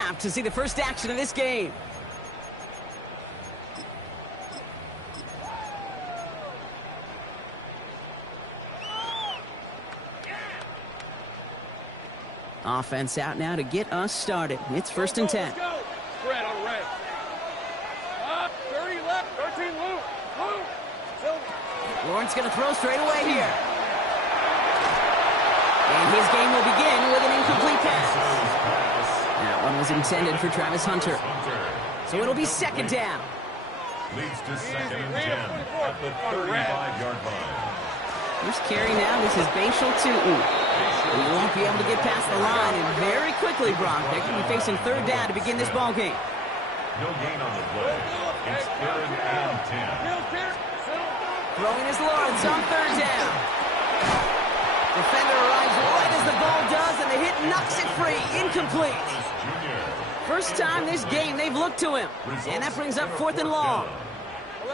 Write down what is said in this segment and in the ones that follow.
To see the first action of this game. Offense out now to get us started. It's 1st and 10. Red on red. 30 left, 13 blue. Lawrence going to throw straight away here. And his game will begin with an incomplete pass. That one was intended for Travis Hunter. So it'll be 2nd down. Leads to 2nd and 10 at the 35-yard line. First carry now. This is Bashal Tootin. He won't be able to get past the line, and very quickly, Brock, they're going to be facing 3rd down to begin this ball game. No gain on the play. It's 3rd and 10. Throwing is Lawrence on 3rd down. Defender arrives right as the ball does, and the hit knocks it free. Incomplete. First time this game they've looked to him, and that brings up 4th and long.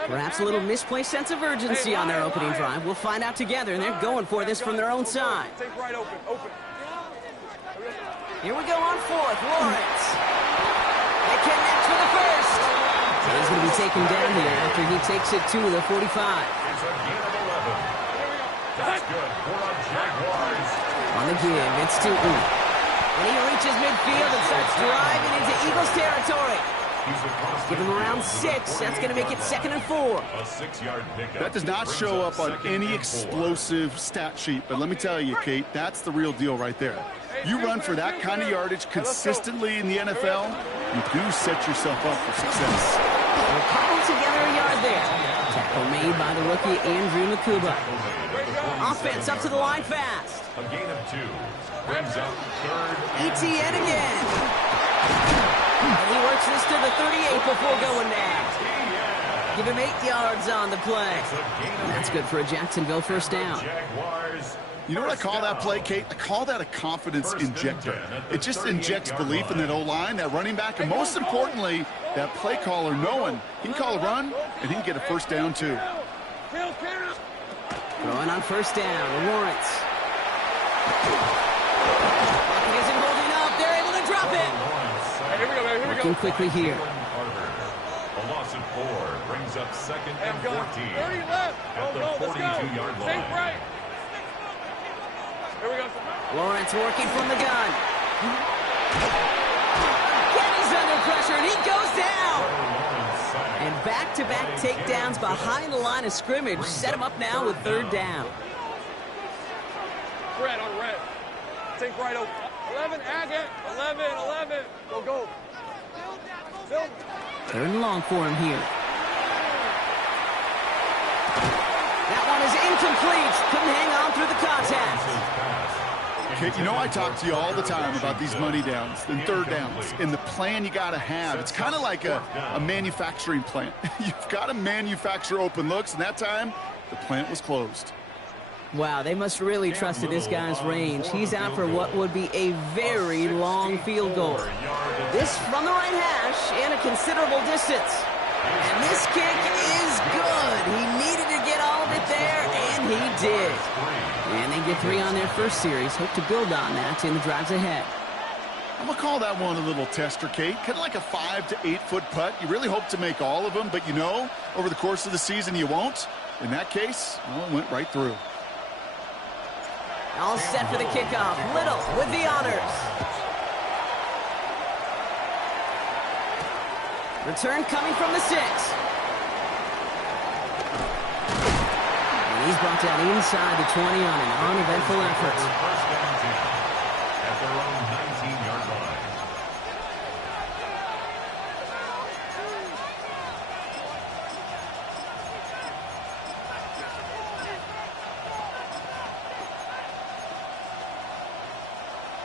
Perhaps a little misplaced sense of urgency on their opening drive. We'll find out together, and they're going for this from their own side. Take right open. Here we go on 4th. Lawrence. They connect for the first. He's going to be taken down here after he takes it to the 45. It's a gain of 11. That's good for the Jaguars. On the give, it's Tootin. And he reaches midfield and starts driving into Eagles territory. Give him around 6. That's going to make it 2nd and 4. A 6-yard pickup. That does not show up on any explosive stat sheet, but let me tell you, Kate, that's the real deal right there. You run for that kind of yardage consistently in the NFL, you do set yourself up for success. They'll cobble together a yard there. Tackle made by the rookie Andrew Nakuba. Offense up to the line fast. A gain of 2. Brings up 3rd. ETN again. And he works this to the 38 before going down. Give him 8 yards on the play. And that's good for a Jacksonville first down. Jaguars. You know what I call that play, Kate? I call that a confidence injector. It just injects belief in that O-line, that running back, and most importantly, that play caller knowing he can call a run and he can get a first down too. Throwing on 1st down, Lawrence. He isn't holding up. They're able to drop it. Here we go, baby. Here we go. Working quickly here. A loss of 4 brings up 2nd and 14 30 left. at the 42-yard line. Take right. Here we go. Lawrence working from the gun. Kenny's under pressure, and he goes down. And back-to-back takedowns behind the line of scrimmage set him up now with 3rd down. Red on red. Take right open. 11, Agate. 11. Go. 3rd and long for him here. That one is incomplete. Couldn't hang on through the contact. Kate, you know I talk to you all the time about these money downs and 3rd downs and the plan you got to have. It's kind of like a manufacturing plant. You've got to manufacture open looks, and that time the plant was closed. Wow, they must really trusted this guy's range. He's out for what would be a very long field goal. This from the right hash and a considerable distance. And this kick is good. He needed to get all of it there, and he did. And they get 3 on their first series. Hope to build on that in the drives ahead. I'm going to call that one a little tester, Kate. Kind of like a 5 to 8 foot putt. You really hope to make all of them, but you know, over the course of the season, you won't. In that case, well, it went right through. All set for the kickoff. Little with the honors. Return coming from the 6. And he's brought down inside the 20 on an uneventful effort. First down 10 at their own 19-yard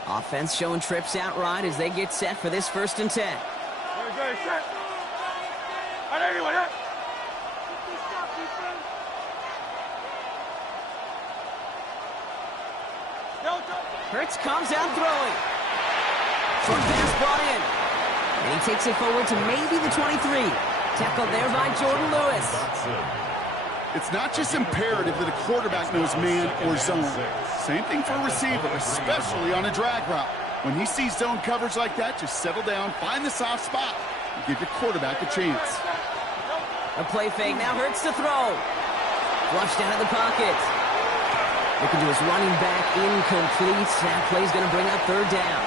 line. Offense showing trips out right as they get set for this 1st and 10. Hurts comes out throwing. Short pass brought in. And he takes it forward to maybe the 23. Tackled there by Jordan Lewis. It's not just imperative that a quarterback knows man or zone. Same thing for a receiver, especially on a drag route. When he sees zone coverage like that, just settle down, find the soft spot, and give your quarterback a chance. A play fake now hurts to throw. Flushed out of the pocket. Looking to his running back, incomplete. That play's going to bring up third down.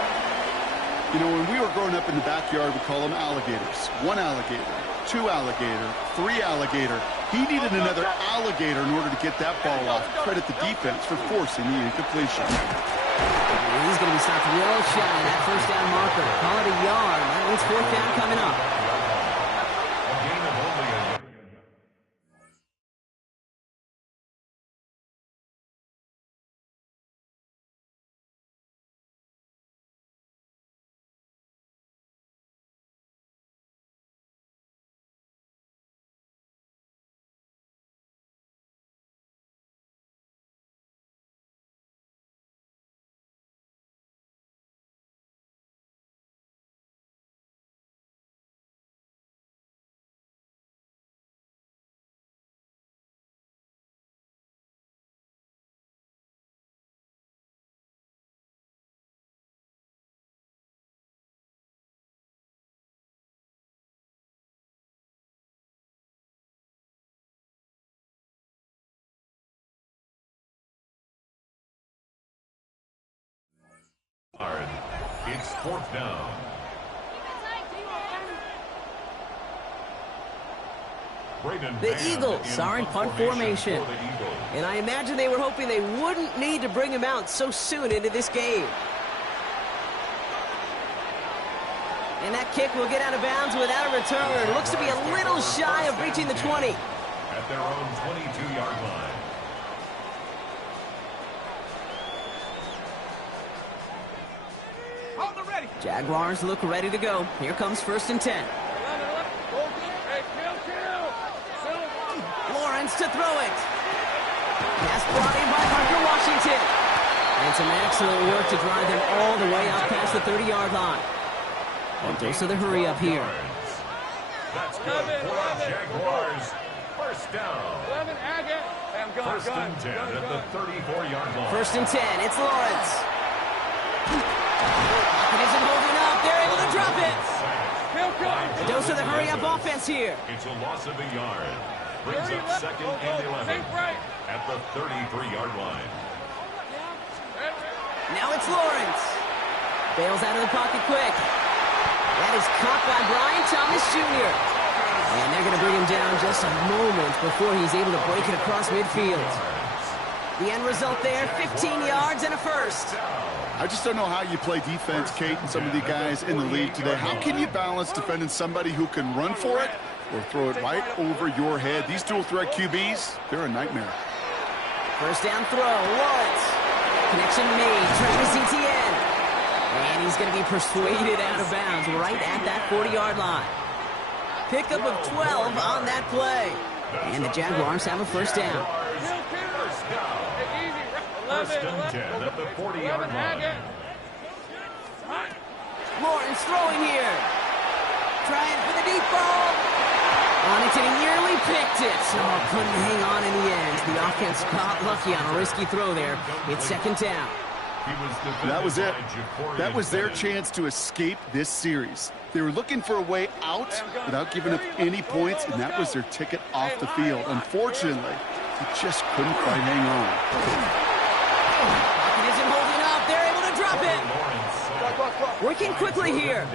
You know, when we were growing up in the backyard, we call them alligators. 1 alligator, 2 alligator, 3 alligator. He needed another alligator in order to get that ball off. Credit the defense for forcing the incompletion. He's going to be stopped real shy of that first down marker. Call it a yard. That means fourth down coming up. It's fourth down. The Eagles are in punt formation. And I imagine they were hoping they wouldn't need to bring him out so soon into this game. And that kick will get out of bounds without a return. Looks to be a little shy of reaching the 20. At their own 22-yard line. Jaguars look ready to go. Here comes 1st and 10. Lawrence to throw it. Pass brought in by Parker Washington. And some excellent work to drive them all the way out past the 30-yard line. And dose of the hurry up here. That's good for the Jaguars. First down. 11, Agate. First and 10 at the 34-yard line. 1st and 10. It's Lawrence. It isn't holding up. They're able to drop it. A dose of the hurry-up offense here. It's a loss of a yard. Brings up 2nd and 11 at the 33-yard line. Now it's Lawrence. Bails out of the pocket quick. That is caught by Brian Thomas Jr. And they're going to bring him down just a moment before he's able to break it across midfield. The end result there, 15 yards and a first. I just don't know how you play defense, Kate, and some of the guys in the league today. How can you balance defending somebody who can run for it or throw it right over your head? These dual-threat QBs, they're a nightmare. First down throw, Lawrence. Connection made, Travis Etienne. And he's going to be persuaded out of bounds right at that 40-yard line. Pickup of 12 on that play. And the Jaguars have a first down. First and 10 at the 40-yard line. Lawrence throwing here. Trying for the deep ball. On it, and he nearly picked it. Oh, couldn't hang on in the end. The offense got lucky on a risky throw there. It's 2nd down. That was it. That was their chance to escape this series. They were looking for a way out without giving up any points, and that was their ticket off the field. Unfortunately, they just couldn't quite hang on. Pocket isn't holding up. They're able to drop it. Working quickly here.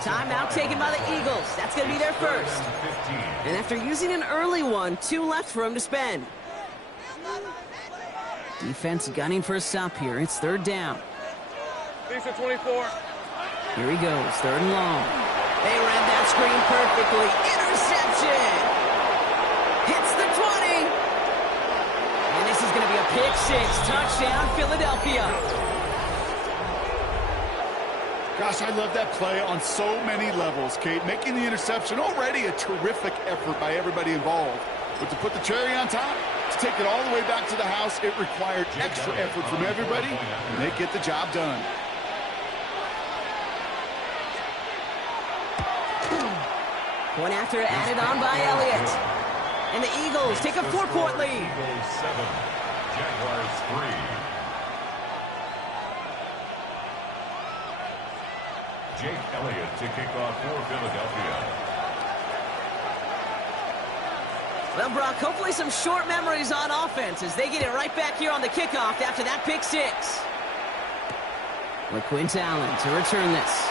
Timeout taken by the Eagles. That's going to be their first. And after using an early one, 2 left for him to spend. Defense gunning for a stop here. It's 3rd down. Decent 24. Here he goes, 3rd and long. They read that screen perfectly. Interception. Hits the 20. And this is going to be a pick 6. Touchdown, Philadelphia. Gosh, I love that play on so many levels, Kate. Making the interception, already a terrific effort by everybody involved. But to put the cherry on top, to take it all the way back to the house, it required extra effort from everybody, and they get the job done. One after added on by Elliott. And the Eagles take a 4-point lead. Eagles 7, Jaguars 3. Jake Elliott to kick off for Philadelphia. Well, Brock, hopefully some short memories on offense as they get it right back here on the kickoff after that pick six. LaQuint Allen to return this.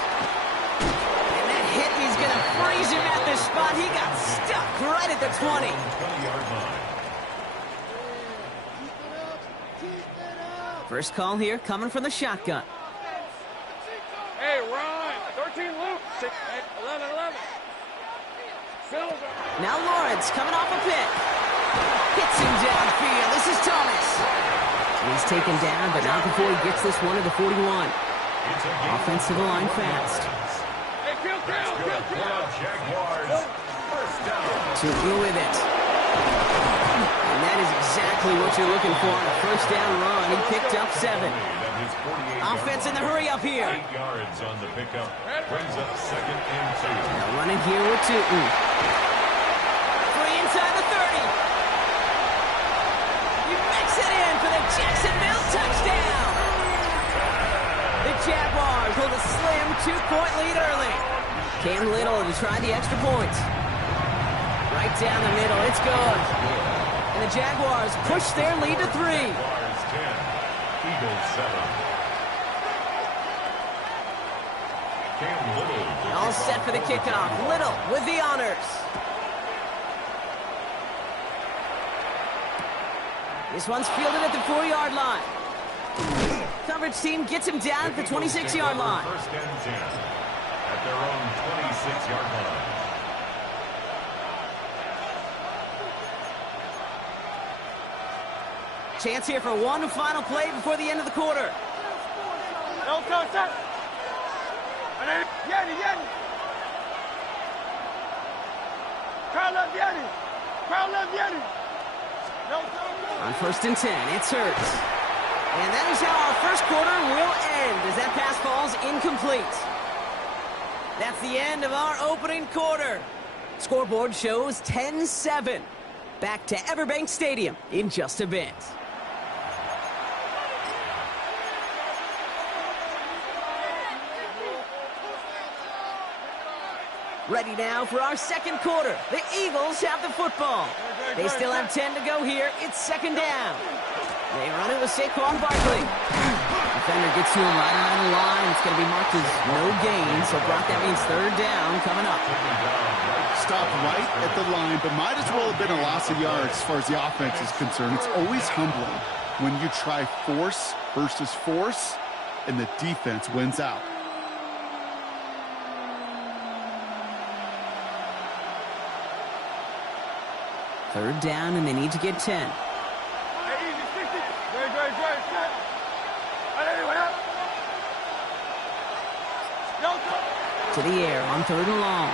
And that hit, he's going to freeze him at the spot. He got stuck right at the 20. 20-yard line. First call here coming from the shotgun. Hey, Ron. 13 Luke. 11. Silver. Now Lawrence coming off a pick. Hits him downfield. This is Thomas. He's taken down, but not before he gets this one to the 41. Offense to the line fast. Hey, kill. Jaguars. First down. Tutu with it. And that is exactly what you're looking for on a first down run. He picked up 7. Offense in the hurry up here. 8 yards on the pickup. Brings up 2nd and 2. Now running here with Tutu. Free inside the 30. He makes it in for the Jacksonville touchdown. The Jaguars hold a slim 2-point lead early. Cam Little to try the extra point. Right down the middle. It's good. And the Jaguars push their lead to 3. Jaguars 10. Eagles 7. All set for the kickoff. Little with the honors. This one's fielded at the 4-yard line. Coverage team gets him down at the 26-yard line. First and 10 at their own 26-yard line. Chance here for one final play before the end of the quarter. On first and 10, it's Hurts. And that is how our first quarter will end as that pass falls incomplete. That's the end of our opening quarter. Scoreboard shows 10-7. Back to Everbank Stadium in just a bit. Ready now for our second quarter. The Eagles have the football. They still have 10 to go here. It's second down. They run it with Saquon Barkley. Defender gets to him right around the line. It's going to be marked as no gain. So, Brock, that means third down coming up. Stop right at the line, but might as well have been a loss of yards as far as the offense is concerned. It's always humbling when you try force versus force, and the defense wins out. Third down, and they need to get 10. To the air on third and long.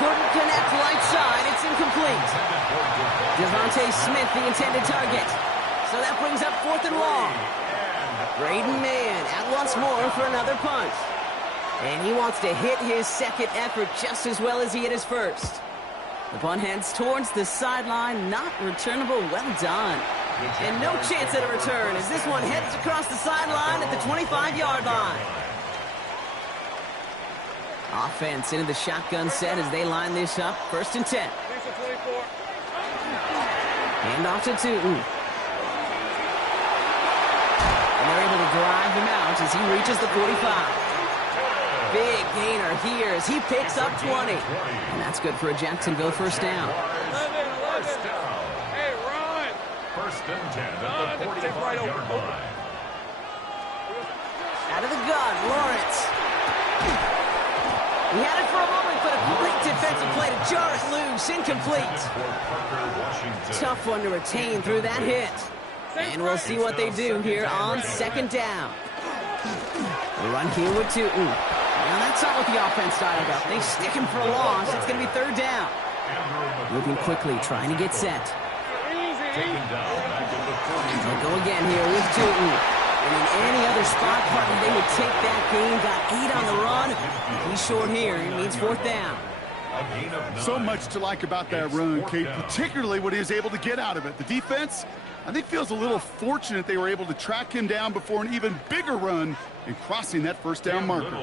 Couldn't connect right side. It's incomplete. Devontae Smith, the intended target. So that brings up fourth and long. Braden Mann out once more for another punt. And he wants to hit his second effort just as well as he hit his first. The punt heads towards the sideline, not returnable. Well done. And no chance at a return as this one heads across the sideline at the 25-yard line. Offense into the shotgun set as they line this up. First and 10. Hand off to Tootin. And they're able to drive him out as he reaches the 45. Big gainer here as he picks up 20. And that's good for a Jacksonville first down. First down. Hey, Ron. First and 10 at the 45-yard line. Out of the gun, Lawrence. He had it for a moment, but a great defensive play to jar it loose. Incomplete. Tough one to retain through that hit. And we'll see what they do here on second down. The run here with Tootin. Now that's not what the offense started up. They stick him for a loss. It's going to be third down. Moving quickly, trying to get set. They'll go again here with Tootin. And in any other spot, partner, they would take that gain. Got 8 on the run. He's short here. It means fourth down. So much to like about that run, Kate, particularly what he was able to get out of it. The defense, I think feels a little fortunate they were able to track him down before an even bigger run and crossing that first down marker.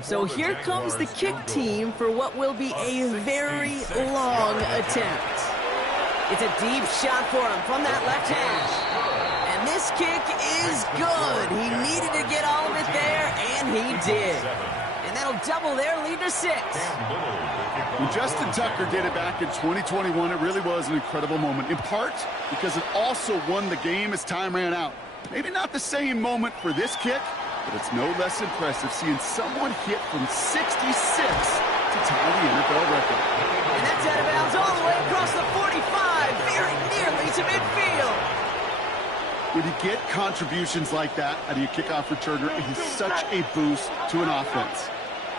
So here comes the kick team for what will be a very long attempt. It's a deep shot for him from that left hash. And this kick is good. He needed to get all of it there, and he did. And that'll double their lead to 6. When Justin Tucker did it back in 2021, it really was an incredible moment, in part because it also won the game as time ran out. Maybe not the same moment for this kick, but it's no less impressive seeing someone hit from 66 to tie the NFL record. And that's out of bounds all the way across the 45, very nearly to midfield. When you get contributions like that out of your kickoff returner, it is such a boost to an offense.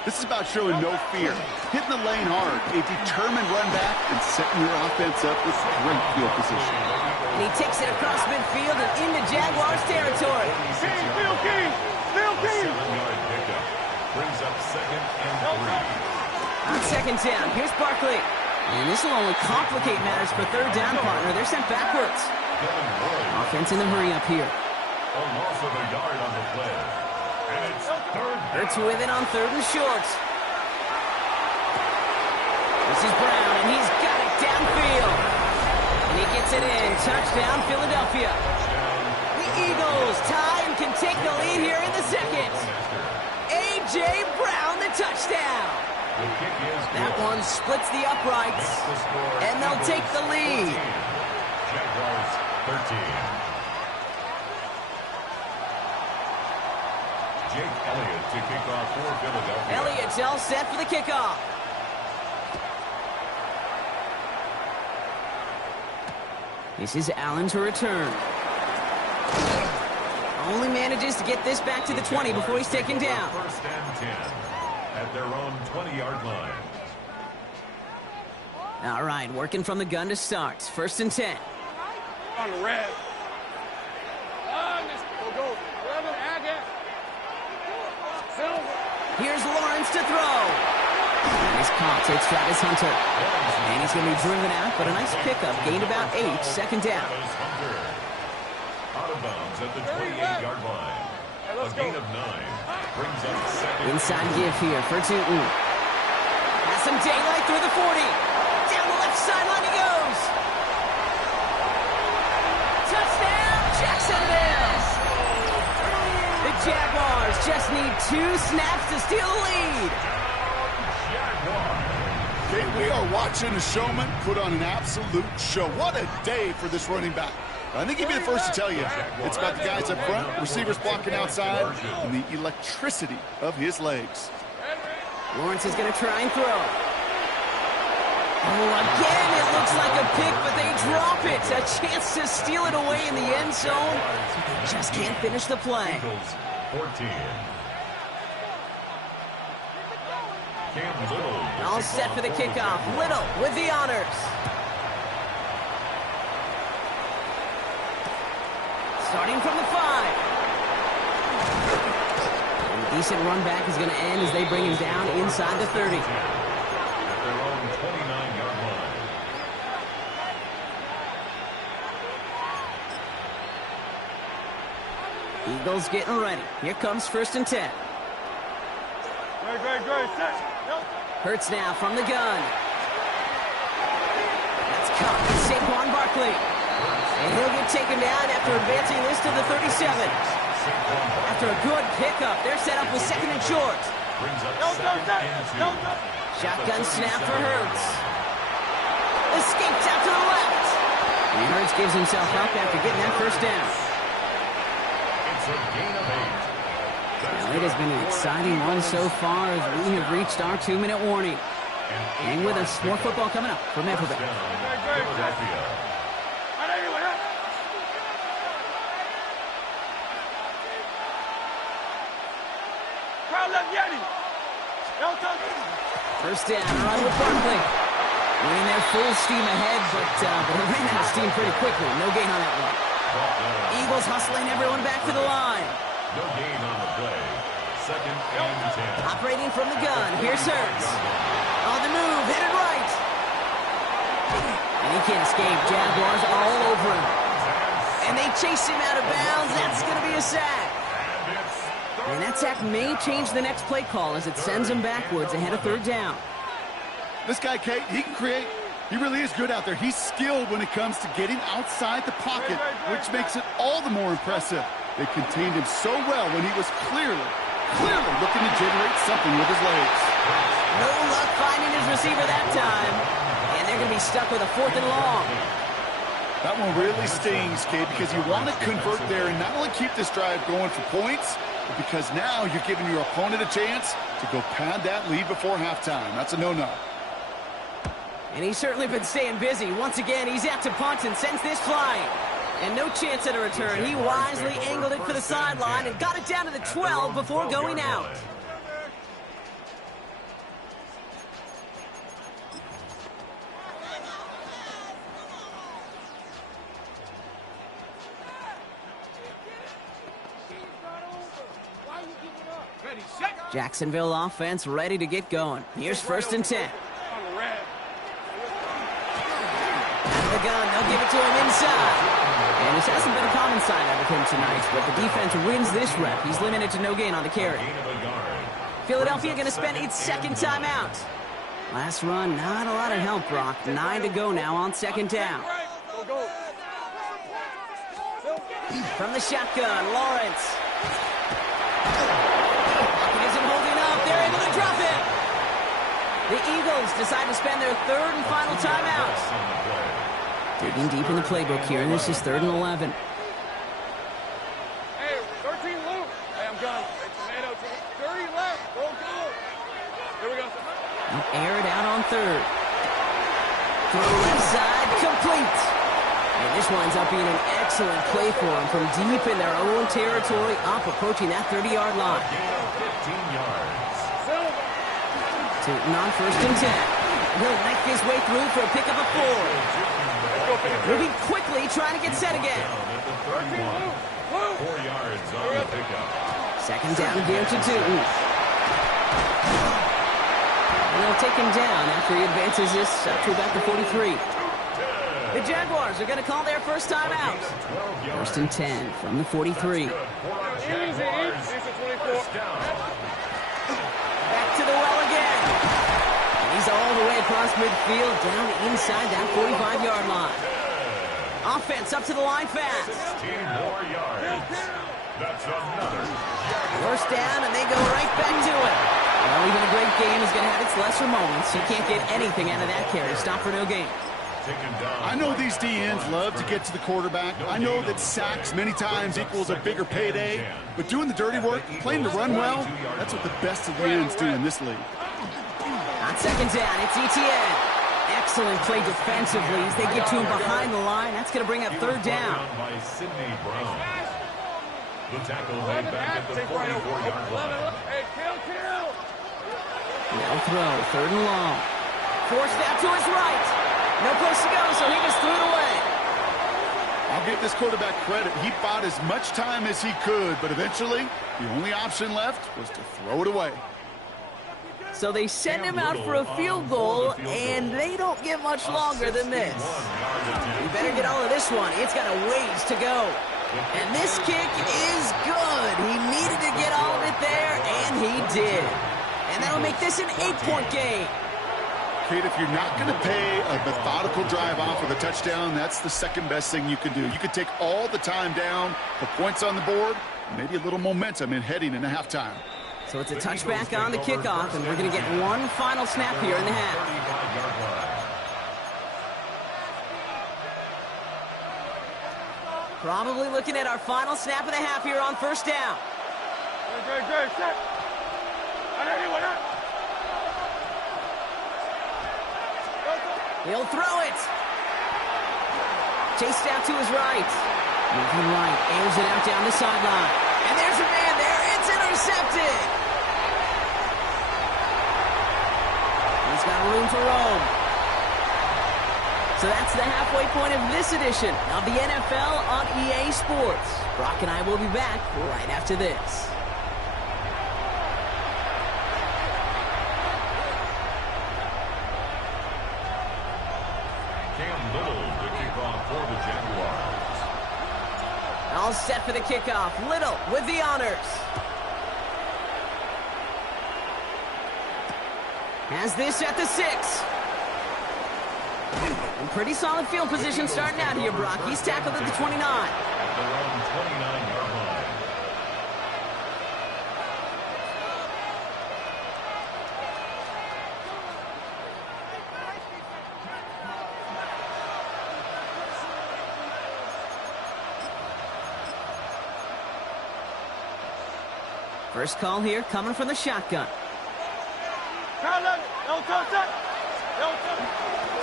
This is about showing no fear, hitting the lane hard, a determined run back, and setting your offense up with great field position. And he takes it across midfield and into Jaguars territory. Field King! Field King! 7-yard pickup. Brings up 2nd and 3. On 2nd down, here's Barkley. And this will only complicate matters for 3rd down, partner. They're sent backwards. Offense in the hurry up here. A loss of a yard on the play. And it's 3rd. Hurts with it on 3rd and short. This is Brown, and he's got it downfield. And he gets it in. Touchdown, Philadelphia. The Eagles tie and can take the lead here in the 2nd. A.J. Brown, the touchdown. That one splits the uprights, and they'll take the lead. Jaguars 13. Jake Elliott to kick off for Philadelphia. Elliott's all set for the kickoff. This is Allen to return. Only manages to get this back to the 20 before he's taken down. 1st and 10 at their own 20-yard line. All right, working from the gun to start. 1st and 10. On the red. Go. 11, Agate. Silver. Here's Lawrence to throw. Nice call, takes Travis Hunter. And he's going to be driven out, but a nice pickup. Gained about 8, 2nd down. Out of bounds at the 28-yard line. A gain of 9. Brings up 2nd. Inside give here for Tootin. Has some daylight through the 40. Down the left sideline he goes. Touchdown, Jacksonville. The Jaguars just need 2 snaps to steal the lead. Okay, we are watching a showman put on an absolute show. What a day for this running back. I think he'd be the first to tell you. It's about the guys up front, receivers blocking outside, and the electricity of his legs. Lawrence is going to try and throw. Oh, again, it looks like a pick, but they drop it. A chance to steal it away in the end zone. Just can't finish the play. 14. Cam Little. All set for the kickoff. Little with the honors. Starting from the 5. And a decent run back is going to end as they bring him down inside the 30. At their own 29-yard line. Eagles getting ready. Here comes 1st and 10. Great. Set. Hurts now from the gun. That's caught by Saquon Barkley. And he'll get taken down after advancing this to the 37. After a good pickup, they're set up with 2nd and short. Shotgun snap for Hurts. Escapes out to the left. And Hurts gives himself up after getting that 1st down. It's a gain of 8. Now, it has been an exciting one so far as we have reached our 2-minute warning. Hang with us. More football coming up from Everett. Philadelphia. First down, run with Barkley. We're in there full steam ahead, but they ran out of steam pretty quickly. No gain on that one. Eagles hustling everyone back to the line. No gain on the play. 2nd and 10. Operating from the gun. Here's Hurts. On the move, headed right. And he can't escape. Jaguars all over him. And they chase him out of bounds. That's going to be a sack. And that sack may change the next play call as it sends him backwards ahead of third down. This guy, Kate, he can create. He really is good out there. He's skilled when it comes to getting outside the pocket, which makes it all the more impressive. They contained him so well when he was clearly looking to generate something with his legs. No luck finding his receiver that time. And they're going to be stuck with a 4th and long. That one really stings, Kate, because you want to convert there and not only keep this drive going for points, but because now you're giving your opponent a chance to go pad that lead before halftime. That's a no-no. And he's certainly been staying busy. Once again, he's out to punt and sends this flying. And no chance at a return. He wisely angled it for the sideline and got it down to the 12 before going out. Jacksonville offense ready to get going. Here's 1st and 10. The gun, they'll give it to him inside. And this hasn't been a common sight out of him tonight, but the defense wins this rep. He's limited to no gain on the carry. Philadelphia going to spend its 2nd timeout. Last run, not a lot of help, Brock. 9 to go now on 2nd down. From the shotgun, Lawrence. He isn't holding up. They're able to drop it. The Eagles decide to spend their 3rd and final timeout. Digging deep in the playbook here, and this is 3rd and 11. Hey, 13 loop. Hey, I'm gone. Hey, tomato, 30 left. Go. Here we go. Air it out on 3rd. To the left side, complete. And this winds up being an excellent play for them from deep in their own territory, up approaching that 30-yard line. 15 yards. Tootin on 1st and 10. He'll knife his way through for a pickup of 4. Moving quickly, trying to get set again. 4 yards on the pickup. 2nd down here to Tootin. And they'll take him down after he advances this up to about the 43. The Jaguars are going to call their 1st time out. 1st and 10 from the 43. Easy. Back to the well again. And he's all the way across midfield, down inside that 45-yard line. Offense up to the line fast. 16 more yards. That's another. 1st down, and they go right back to it. Well, even a great game is going to have its lesser moments. You can't get anything out of that carry. Stop for no gain. I know these DNs love to get to the quarterback. I know that sacks many times equals a bigger payday. But doing the dirty work, playing to run well, that's what the best of the ends do in this league. On 2nd down, it's Etienne. Excellent play defensively as they get to him behind the line. That's going to bring up 3rd down. By Sidney Brown. The tackle made back at the 44-yard line. Hey, kill. Now throw, 3rd and long. Forced out to his right. No place to go, so he just threw it away. I'll give this quarterback credit. He bought as much time as he could, but eventually the only option left was to throw it away. So they send him out for a field goal, and they don't get much longer than this. You better get all of this one. It's got a ways to go. And this kick is good. He needed to get all of it there, and he did. And that'll make this an 8-point game. Kate, if you're not going to pay a methodical drive off with a touchdown, that's the 2nd best thing you can do. You could take all the time down, put points on the board, maybe a little momentum in heading into halftime. So it's a touchback on the kickoff, and we're going to get one final snap here in the half. Probably looking at our final snap of the half here on 1st down. Good. Set. He'll throw it. Chased out to his right. Moving right, airs it out down the sideline. And there's a man there. It's intercepted. He's got room to roam. So that's the halfway point of this edition of the NFL on EA Sports. Brock and I will be back right after this. All set for the kickoff. Little with the honors. Has this at the 6. In pretty solid field position starting out here, Brock. He's tackled at the 29. At their own 29-yard line. First call here coming from the shotgun.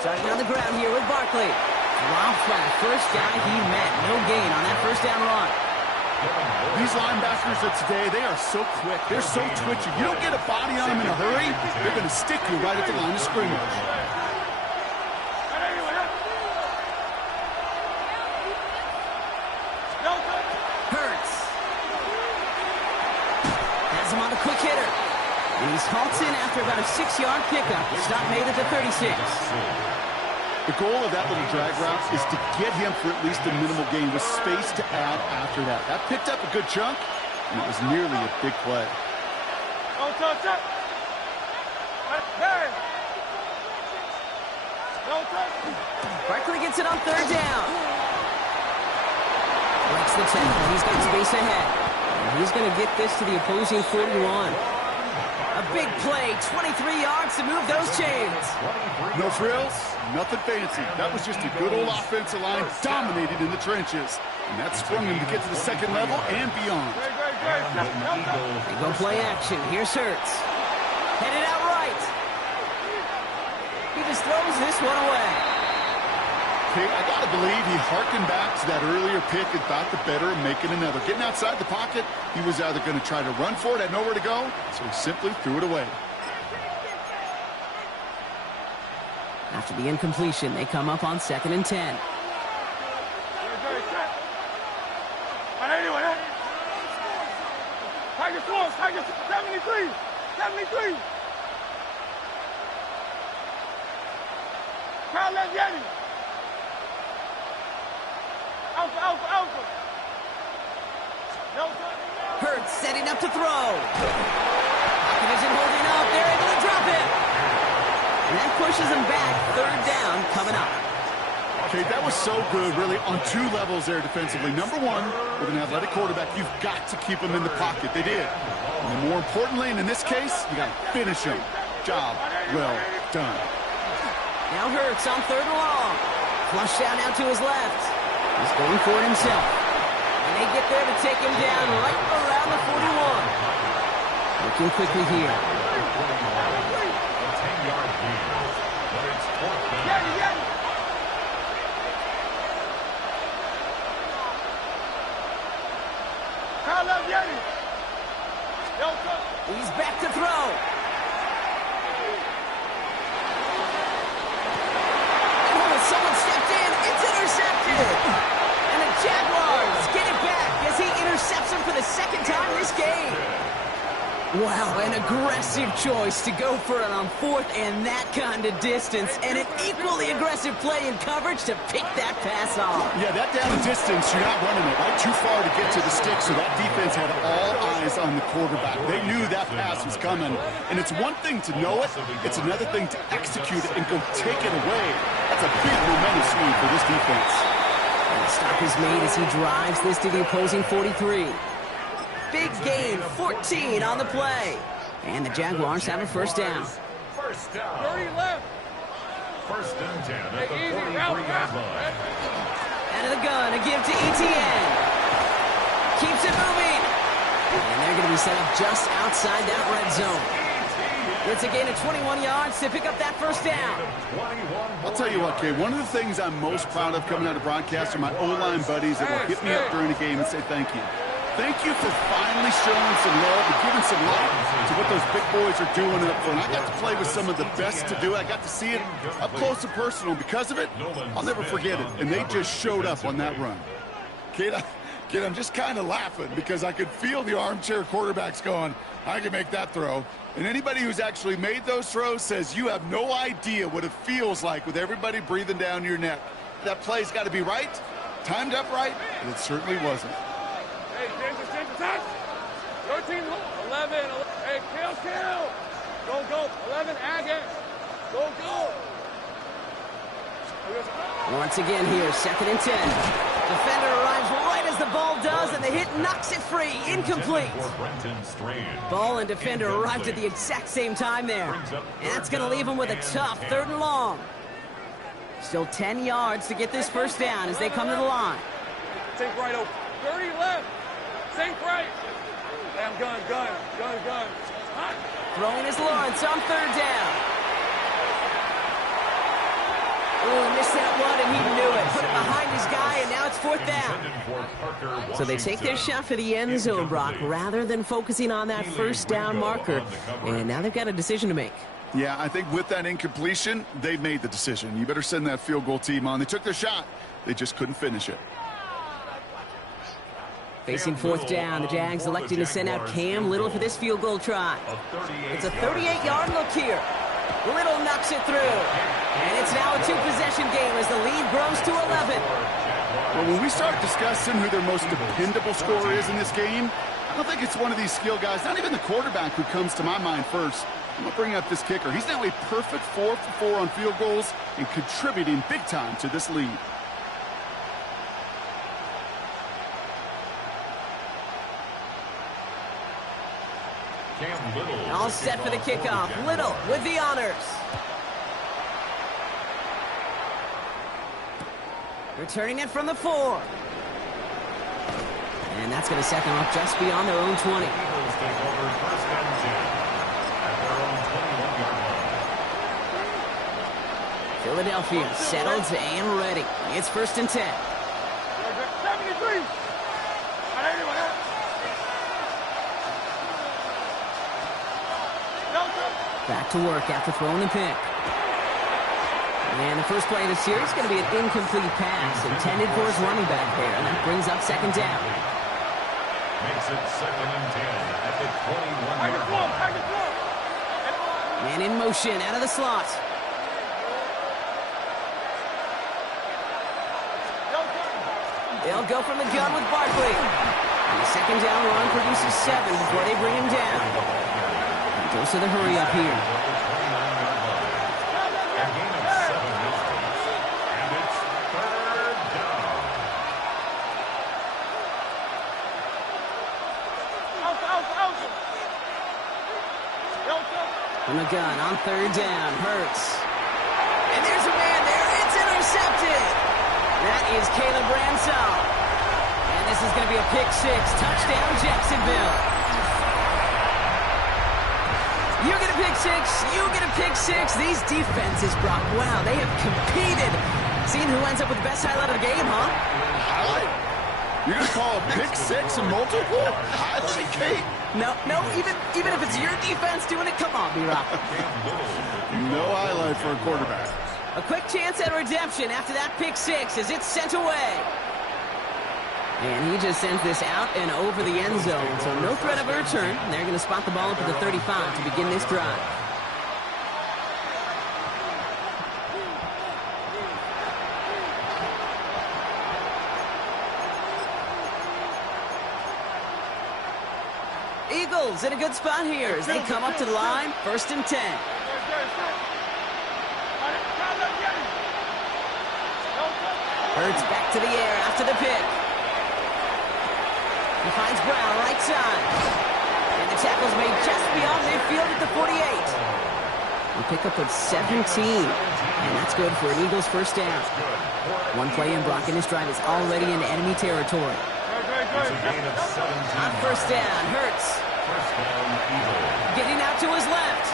Starting on the ground here with Barkley. Drop flat. First guy he met. No gain on that first down run. These linebackers of today, they are so quick. They're so twitchy. You don't get a body on them in a hurry, they're going to stick you right at the line of scrimmage. Hurts. Has him on a quick hitter. And he's halts in after about a 6-yard pickup. The stop made at the 36. The goal of that little drag route is to get him for at least a minimal gain with space to add after that. That picked up a good chunk, and it was nearly a big play. Barkley gets it on third down. Breaks the tackle. He's got space ahead. And he's going to get this to the opposing 41. A big play, 23 yards to move those chains. No frills, nothing fancy. That was just a good old offensive line dominated in the trenches. And that sprung him to get to the second level and beyond. They go play action. Here's Hurts. Headed out right. He just throws this one away. Okay, I got to believe he harkened back to that earlier pick and thought the better of making another. Getting outside the pocket, he was either going to try to run for it, had nowhere to go, so he simply threw it away. After the incompletion, they come up on 2nd and 10. Tiger 73. Kyle left Yeti. Alpha. Hurts setting up to throw. Pocket isn't holding up. They're able to drop it. And that pushes him back. Third down coming up. Okay, that was so good, really, on 2 levels there defensively. Number 1, with an athletic quarterback, you've got to keep him in the pocket. They did. And then more importantly, and in this case, you got to finish him. Job well done. Now Hurts on 3rd and long. Flush down now to his left. He's going for it himself. And they get there to take him down right around the 41. Looking quickly here. A 10-yard gain. But it's 4th down. Kyle left Yeti. He's back to throw. Oh, someone stepped in. It's intercepted. And the Jaguars get it back as he intercepts him for the 2nd time this game. Wow, an aggressive choice to go for it on 4th and that kind of distance. And an equally aggressive play in coverage to pick that pass off. Yeah, that down distance, you're not running it right too far to get to the stick, so that defense had all eyes on the quarterback. They knew that pass was coming. And it's one thing to know it, it's another thing to execute it and go take it away. That's a big momentum swing for this defense. And the stop is made as he drives this to the opposing 43. Big gain, 14 on the play. And the Jaguars have a first down. First down. 30 left. 1st and 10 at the 43-yard line. Out of the gun, a give to ETN. Keeps it moving. And they're going to be set up just outside that red zone. It's a gain of 21 yards to pick up that first down. I'll tell you what, Kay, one of the things I'm most proud of coming out of broadcast are my O-line buddies that will hit me up during the game and say thank you. Thank you for finally showing some love and giving some light to what those big boys are doing up front. I got to play with some of the best to do it. I got to see it up close and personal. Because of it, I'll never forget it. And they just showed up on that run. Kid, I'm just kind of laughing because I could feel the armchair quarterbacks going, I can make that throw. And anybody who's actually made those throws says you have no idea what it feels like with everybody breathing down your neck. That play's got to be right. Timed up right, but it certainly wasn't. Hey, change the touch. Your team, 11. Hey, kill. Go. 11, Agate. Go. Once again here, 2nd and 10. Defender arrives right as the ball does, and the hit knocks it free. Incomplete. Ball and defender arrived at the exact same time there. And that's going to leave him with a tough 3rd and long. Still 10 yards to get this first down as they come to the line. Take right open. 30 left. Take right. Damn, gun. Hot. Throwing is Lawrence on 3rd down. Oh, he missed that one, and he knew it. Put it behind his guy, and now it's 4th down. So they take their shot for the end zone, Brock, rather than focusing on that first down marker. And now they've got a decision to make. Yeah, I think with that incompletion, they've made the decision. You better send that field goal team on. They took their shot. They just couldn't finish it. Facing 4th down, the Jags electing to send out Cam Little for this field goal try. It's a 38-yard look here. Little knocks it through. And it's now a 2-possession game as the lead grows to 11. Well, when we start discussing who their most dependable scorer is in this game, I don't think it's one of these skill guys, not even the quarterback, who comes to my mind first. I'm going to bring up this kicker. He's now a perfect 4 for 4 on field goals and contributing big time to this lead. All set for the kickoff. Little with the honors. Returning it from the 4. And that's going to set them up just beyond their own 20. Philadelphia settled and ready. It's 1st and 10. 73. Back to work after throwing the pick. And the first play of the series is going to be an incomplete pass intended for his running back there. And that brings up 2nd down. Makes it 2nd and 10 at the 21-yard line. Man in motion out of the slot. They'll go from the gun with Barkley. And the 2nd down run produces 7 before they bring him down. Goes to the hurry up here. From the gun on 3rd down, Hurts. And there's a man there. It's intercepted. That is Caleb Ransall. And this is going to be a pick 6. Touchdown, Jacksonville. You get a pick 6. You get a pick 6. These defenses, Brock, wow, they have competed. Seeing who ends up with the best highlight of the game, huh? Highlight? You're going to call a pick 6 a multiple? Highlight, Kate? No, even if it's your defense doing it, come on, B-Rock. No highlight for a quarterback. A quick chance at redemption after that pick 6 as it's sent away. And he just sends this out and over the end zone. So no threat of a return. And they're going to spot the ball up at the 35 to begin this drive. Eagles in a good spot here as they come up to the line. 1st and 10. Hurts back to the air after the pick. He finds Brown right side. And the tackle's made just beyond midfield at the 48. A pickup of 17. And that's good for an Eagles first down. One play in Brock in his drive is already in enemy territory. On 1st down, Hurts. Getting out to his left.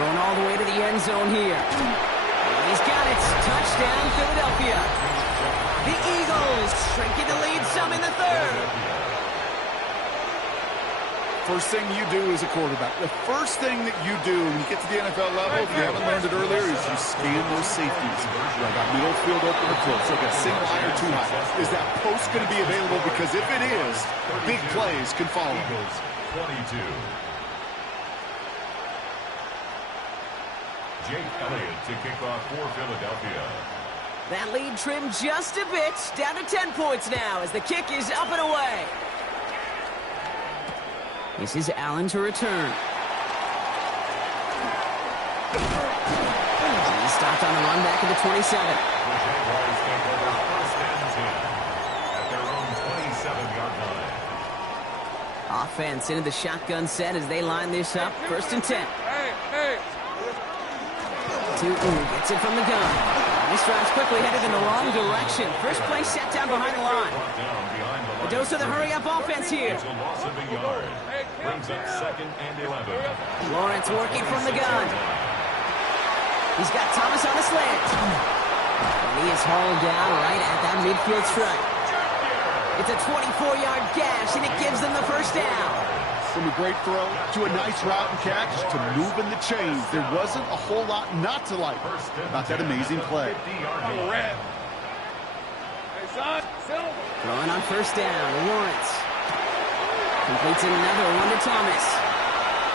Going all the way to the end zone here. And he's got it. Touchdown, Philadelphia. The Eagles shrinking the lead some in the 3rd. First thing you do as a quarterback, the first thing that you do when you get to the NFL level, if you haven't learned it earlier, is you scan those safeties. Like got middle field open or close, like a single high or 2 high. Is that post going to be available? Because if it is, big plays can follow. 22. Jake Elliott to kick off for Philadelphia. That lead trimmed just a bit, down to 10 points now as the kick is up and away. This is Allen to return. He's stopped on the run back at the 27. The Jaguars take over first and 10 at their own 27-yard line. Offense into the shotgun set as they line this up. First and 10. Hey. Tootin gets it from the gun. This drive's quickly headed in the wrong direction. First play set down behind the line. A dose of the hurry-up offense here. It's a loss of a yard. Brings up second and 11. Lawrence working from the gun. He's got Thomas on a slant. And he is hauled down right at that midfield stripe. It's a 24-yard gash, and it gives them the first down. From a great throw to a nice route and catch to moving the chains, there wasn't a whole lot not to like about that amazing play. Red. Hey, son. Silver. Throwing on first down, Lawrence. Completes another one to Thomas.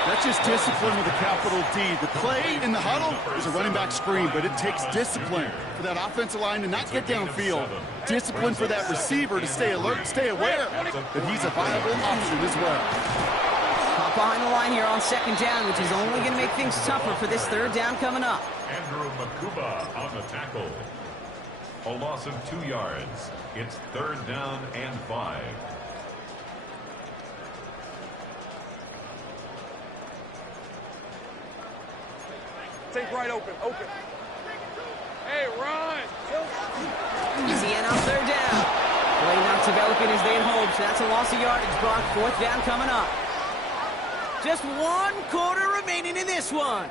That's just discipline with a capital D. The play in the huddle is a running back screen, but it takes discipline for that offensive line to not get downfield. Discipline for that receiver to stay alert, stay aware that he's a viable option as well. Hop behind the line here on second down, which is only going to make things tougher for this third down coming up. Andrew Makuba on the tackle. A loss of 2 yards. It's third down and 5. Take right open. Hey, run. Easy in on third down. Play not developing as they had hoped, so that's a loss of yardage. Brock, fourth down coming up. Just 1 quarter remaining in this one.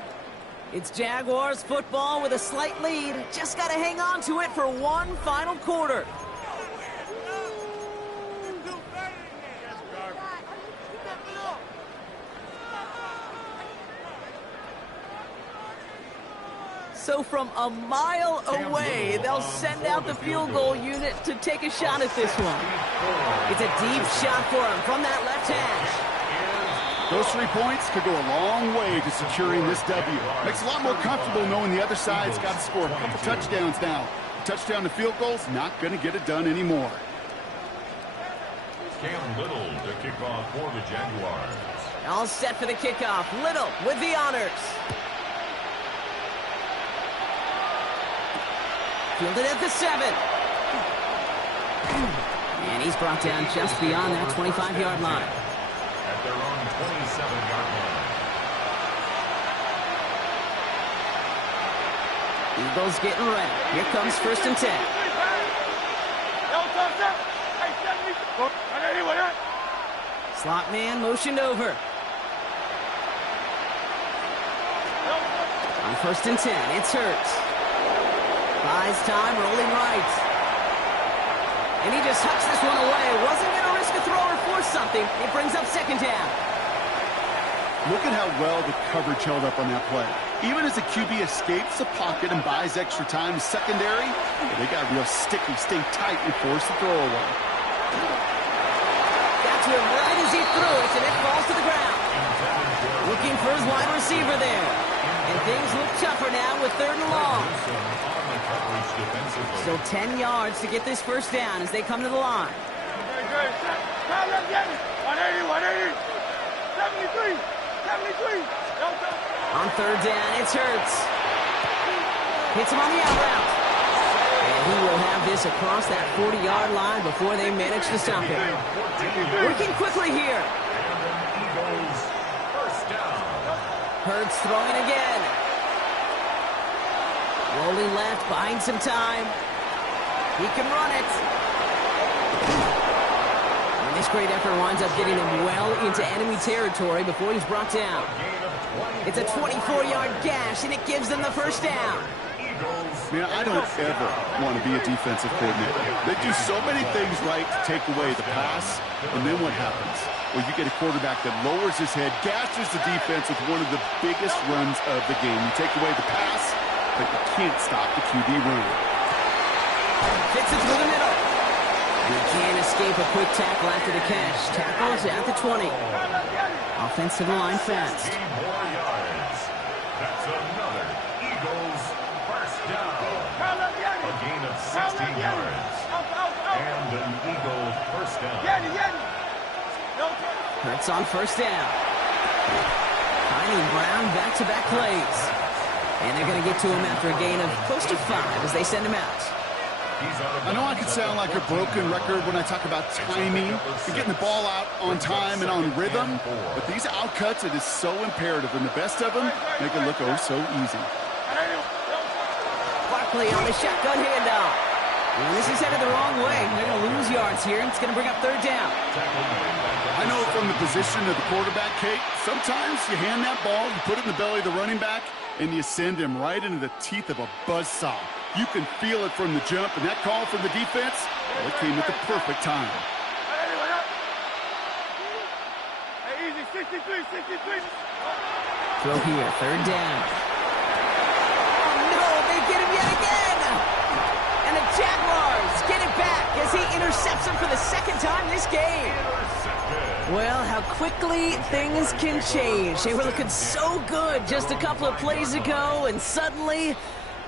It's Jaguars football with a slight lead. Just got to hang on to it for one final quarter. So from a mile away, they'll send out the field goal unit to take a shot at this one. It's a deep shot for him from that left hash. Those 3 points could go a long way to securing this W. Makes it a lot more comfortable knowing the other side's got to score a couple touchdowns now. Touchdown to field goals, not going to get it done anymore. Cam Little to kick off for the Jaguars. All set for the kickoff. Little with the honors. Fielded at the 7. And he's brought down just beyond that 25-yard line. At their own 27-yard line. Eagles getting ready. Here comes first and 10. Slot man motioned over. On first and 10, it's Hurts. Buys time, rolling right. And he just hucks this one away. Wasn't going to risk a throw or force something. It brings up second down. Look at how well the coverage held up on that play. Even as the QB escapes the pocket and buys extra time, secondary, they got real sticky, stay tight, and force the throw away. Got to him right as he threw it, and it falls to the ground. Looking for his wide receiver there. And things look tougher now with third and long. Still 10 yards to get this first down as they come to the line. 180. 73. On third down, it's Hurts. Hits him on the out route. And he will have this across that 40-yard line before they manage to stop him. Working quickly here. Hurts throwing again. Rolling left, buying some time. He can run it. And this great effort winds up getting him well into enemy territory before he's brought down. It's a 24-yard gash, and it gives them the first down. Man, I don't ever want to be a defensive coordinator. They do so many things right to take away the pass, and then what happens? Well, you get a quarterback that lowers his head, gashes the defense with one of the biggest runs of the game. You take away the pass, but you can't stop the QB run. Fits it through the middle. He can't escape a quick tackle after the catch. Tackles at the 20. Offensive line fast. More yards. That's another Eagles First down. A gain of 16 yards. And an Eagle first down. Hurts on first down. Finding Brown back-to-back plays. And they're going to get to him after a gain of close to 5 as they send him out. I know I could sound like a broken record when I talk about timing and getting the ball out on time and on rhythm, but these outcuts, it is so imperative, and the best of them make it look oh so easy. Barkley on the shotgun handoff. And this is headed the wrong way. They're going to lose yards here, and it's going to bring up third down. I know from the position of the quarterback, Kate, sometimes you hand that ball, you put it in the belly of the running back, and you send him right into the teeth of a buzzsaw. You can feel it from the jump, and that call from the defense, well, it came at the perfect time. Hey, easy, 63. Throw here, third down. Oh, no, they get him yet again. And the Jaguars get it back as he intercepts him for the second time this game. Well, how quickly things can change. They were looking so good just a couple of plays ago, and suddenly,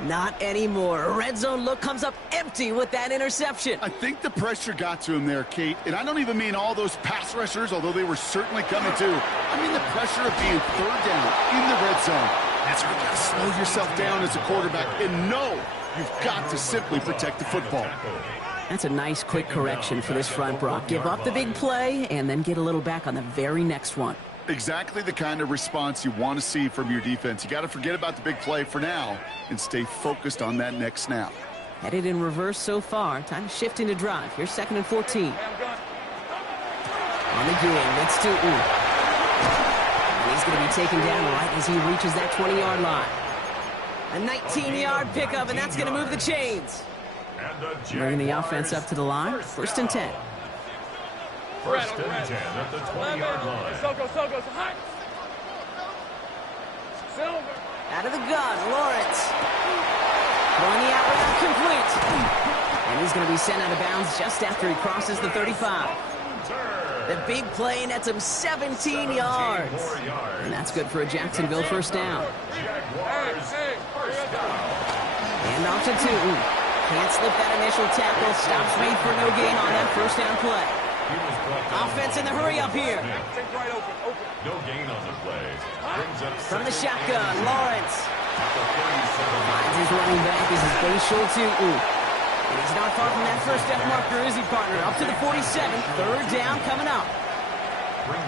not anymore. A red zone look comes up empty with that interception. I think the pressure got to him there, Kate. And I don't even mean all those pass rushers, although they were certainly coming too. I mean the pressure of being third down in the red zone. That's where you got to slow yourself down as a quarterback and know you've got to simply protect the football. That's a nice quick correction for this front, Brock. Give up the big play and then get a little back on the very next one. Exactly the kind of response you want to see from your defense. You got to forget about the big play for now and stay focused on that next snap. Headed in reverse so far. Time to shift into drive. Here's 2nd and 14. On the game, it's to And he's going to be taken down right as he reaches that 20-yard line. A 19-yard pickup, and that's going to move the chains. Bringing the offense up to the line. 1st and 10. First and 10 at the 20-yard line. Silver. Out of the gun, Lawrence. Throwing the out route complete. And he's going to be sent out of bounds just after he crosses the 35. The big play nets him 17 yards. And that's good for a Jacksonville first down. And off to Tootin. Can't slip that initial tackle. Stops made for no gain on that first down play. Offense in the hurry up here. No gain on the play. From the shotgun, Lawrence. Finds his running back as his base show Tootin. And he's not far from that first down marker, is he, partner? Up to the 47. Third down coming up.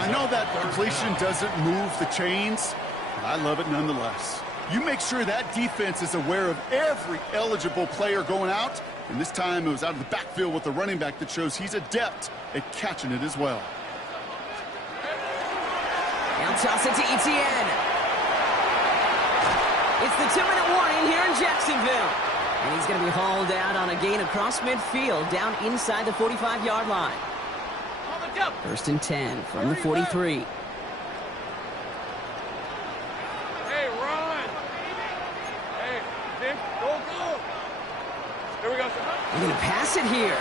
I know that completion doesn't move the chains, but I love it nonetheless. You make sure that defense is aware of every eligible player going out, and this time it was out of the backfield with the running back that shows he's adept at catching it as well. Now toss it to Etienne. It's the 2-minute warning here in Jacksonville. And he's going to be hauled out on a gain across midfield down inside the 45-yard line. 1st and 10 from the 43. Hey, run. Hey, Dick, go. Here we go. He's going to pass it here.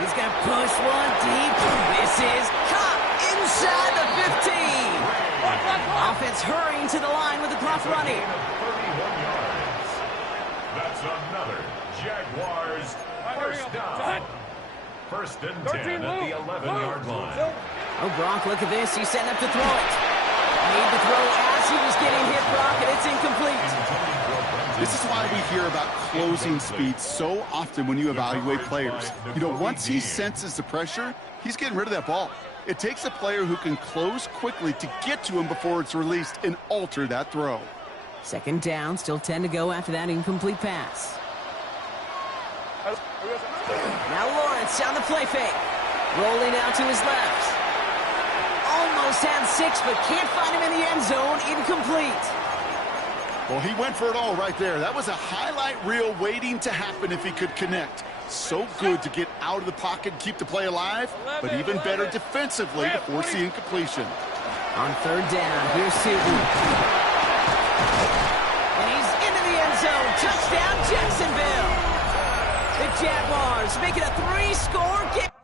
He's going to push one deep. This is caught inside the 15. Offense hurrying to the line with the clock running. 31 yards. That's another Jaguars first down. 1st and 10 at the 11-yard line. Oh, Brock, look at this. He's setting up to throw it. Made the throw as he was getting hit, Brock, and it's incomplete. This is why we hear about closing speed so often when you evaluate players. You know, once he senses the pressure, he's getting rid of that ball. It takes a player who can close quickly to get to him before it's released and alter that throw. 2nd down, still 10 to go after that incomplete pass. Now Lawrence on the play fake. Rolling out to his left. Almost had 6, but can't find him in the end zone. Incomplete. Well, he went for it all right there. That was a highlight reel waiting to happen if he could connect. So good to get out of the pocket and keep the play alive, but even better defensively to force the incompletion. On 3rd down, here's Tootin. And he's into the end zone. Touchdown, Jacksonville. The Jaguars make it a 3-score game.